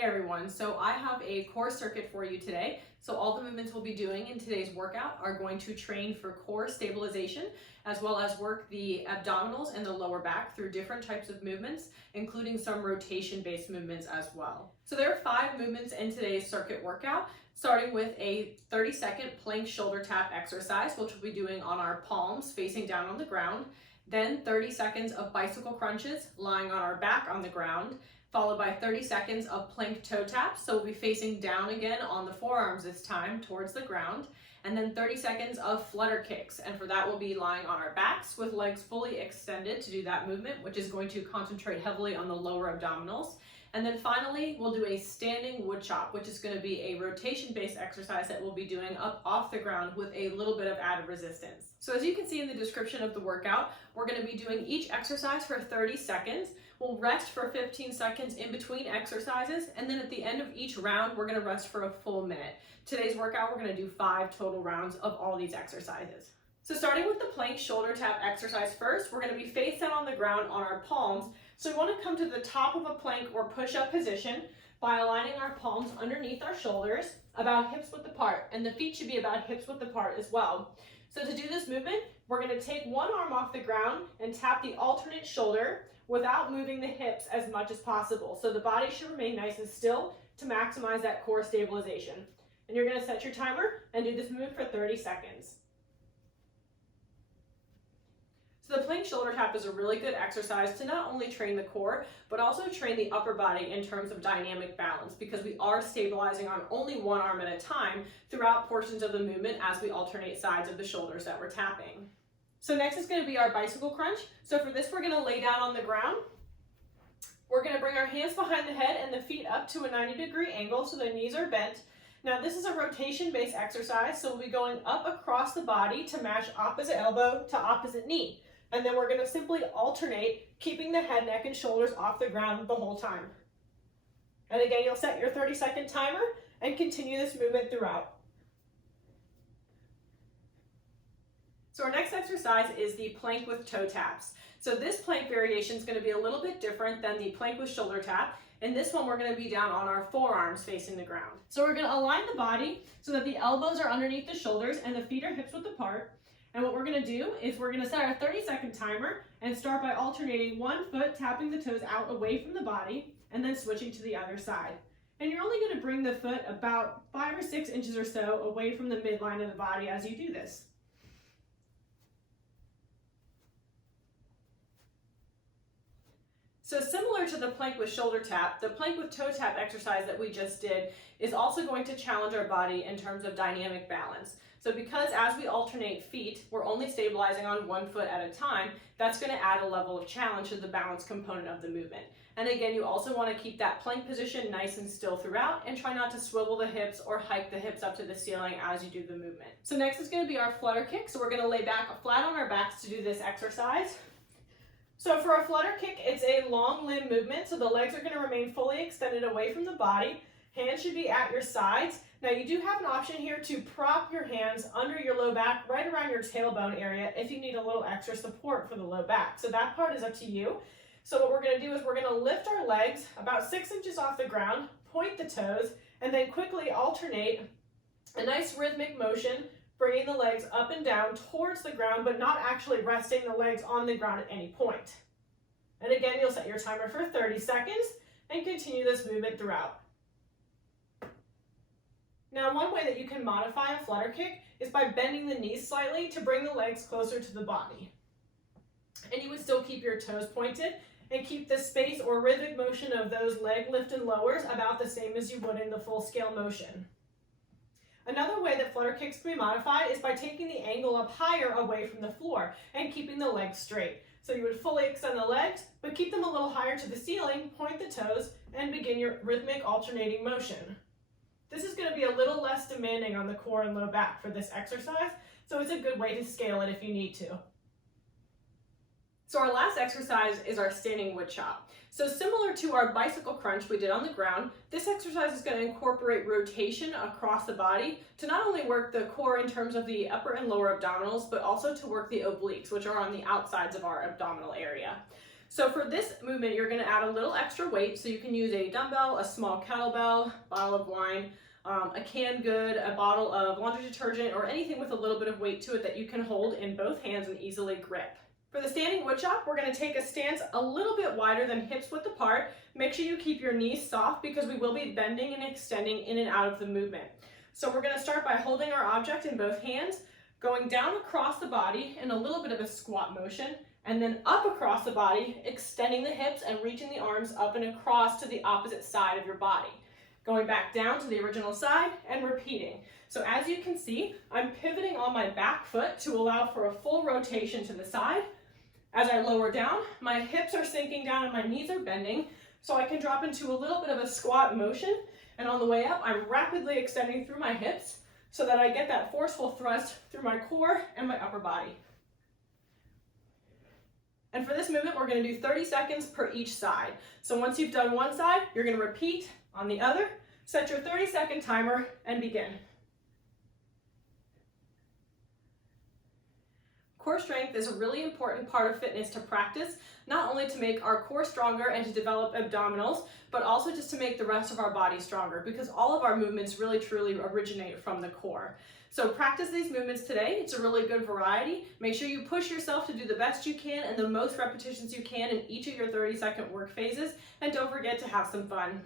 Hey everyone, so I have a core circuit for you today. So all the movements we'll be doing in today's workout are going to train for core stabilization, as well as work the abdominals and the lower back through different types of movements, including some rotation-based movements as well. So there are 5 movements in today's circuit workout, starting with a 30-second plank shoulder tap exercise, which we'll be doing on our palms facing down on the ground. Then 30 seconds of bicycle crunches lying on our back on the ground, followed by 30 seconds of plank toe taps. So we'll be facing down again on the forearms this time towards the ground. And then 30 seconds of flutter kicks. And for that, we'll be lying on our backs with legs fully extended to do that movement, which is going to concentrate heavily on the lower abdominals. And then finally, we'll do a standing woodshop, which is going to be a rotation-based exercise that we'll be doing up off the ground with a little bit of added resistance. So as you can see in the description of the workout, we're going to be doing each exercise for 30 seconds. We'll rest for 15 seconds in between exercises, and then at the end of each round, we're going to rest for a full minute. Today's workout, we're going to do 5 total rounds of all these exercises. So starting with the plank shoulder tap exercise first, we're going to be face down on the ground on our palms. So we want to come to the top of a plank or push-up position by aligning our palms underneath our shoulders, about hips width apart, and the feet should be about hips width apart as well. So to do this movement, we're going to take one arm off the ground and tap the alternate shoulder without moving the hips as much as possible. So the body should remain nice and still to maximize that core stabilization. And you're going to set your timer and do this movement for 30 seconds. So the plank shoulder tap is a really good exercise to not only train the core, but also train the upper body in terms of dynamic balance, because we are stabilizing on only one arm at a time throughout portions of the movement as we alternate sides of the shoulders that we're tapping. So next is going to be our bicycle crunch. So for this, we're going to lay down on the ground. We're going to bring our hands behind the head and the feet up to a 90-degree angle so the knees are bent. Now this is a rotation-based exercise, so we'll be going up across the body to match opposite elbow to opposite knee. And then we're going to simply alternate, keeping the head, neck, and shoulders off the ground the whole time. And again, you'll set your 30-second timer and continue this movement throughout. So our next exercise is the plank with toe taps. So this plank variation is going to be a little bit different than the plank with shoulder tap. In this one, we're going to be down on our forearms facing the ground. So we're going to align the body so that the elbows are underneath the shoulders and the feet are hips width apart. And what we're going to do is we're going to set our 30-second timer and start by alternating one foot, tapping the toes out away from the body, and then switching to the other side. And you're only going to bring the foot about 5 or 6 inches or so away from the midline of the body as you do this. So similar to the plank with shoulder tap, the plank with toe tap exercise that we just did is also going to challenge our body in terms of dynamic balance. So because as we alternate feet, we're only stabilizing on one foot at a time, that's going to add a level of challenge to the balance component of the movement. And again, you also want to keep that plank position nice and still throughout and try not to swivel the hips or hike the hips up to the ceiling as you do the movement. So next is going to be our flutter kick. So we're going to lay back flat on our backs to do this exercise. So for a flutter kick, it's a long limb movement, so the legs are going to remain fully extended away from the body. Hands should be at your sides. Now you do have an option here to prop your hands under your low back, right around your tailbone area if you need a little extra support for the low back. So that part is up to you. So what we're going to do is we're going to lift our legs about 6 inches off the ground, point the toes, and then quickly alternate a nice rhythmic motion, bringing the legs up and down towards the ground, but not actually resting the legs on the ground at any point. And again, you'll set your timer for 30 seconds and continue this movement throughout. Now, one way that you can modify a flutter kick is by bending the knees slightly to bring the legs closer to the body. And you would still keep your toes pointed and keep the space or rhythmic motion of those leg lift and lowers about the same as you would in the full scale motion. Another way that flutter kicks can be modified is by taking the angle up higher away from the floor and keeping the legs straight. So you would fully extend the legs, but keep them a little higher to the ceiling, point the toes, and begin your rhythmic alternating motion. This is going to be a little less demanding on the core and low back for this exercise, so it's a good way to scale it if you need to. So our last exercise is our standing woodshop. So similar to our bicycle crunch we did on the ground, this exercise is going to incorporate rotation across the body to not only work the core in terms of the upper and lower abdominals, but also to work the obliques, which are on the outsides of our abdominal area. So for this movement, you're gonna add a little extra weight. So you can use a dumbbell, a small kettlebell, bottle of wine, a canned good, a bottle of laundry detergent, or anything with a little bit of weight to it that you can hold in both hands and easily grip. For the standing woodshop, we're gonna take a stance a little bit wider than hips width apart. Make sure you keep your knees soft because we will be bending and extending in and out of the movement. So we're gonna start by holding our object in both hands, going down across the body in a little bit of a squat motion, and then up across the body, extending the hips and reaching the arms up and across to the opposite side of your body. Going back down to the original side and repeating. So as you can see, I'm pivoting on my back foot to allow for a full rotation to the side. As I lower down, my hips are sinking down and my knees are bending, so I can drop into a little bit of a squat motion, and on the way up, I'm rapidly extending through my hips so that I get that forceful thrust through my core and my upper body. And for this movement, we're gonna do 30 seconds per each side. So once you've done one side, you're gonna repeat on the other. Set your 30-second timer and begin. Core strength is a really important part of fitness to practice, not only to make our core stronger and to develop abdominals, but also just to make the rest of our body stronger, because all of our movements really truly originate from the core. So practice these movements today. It's a really good variety. Make sure you push yourself to do the best you can and the most repetitions you can in each of your 30-second work phases, and don't forget to have some fun.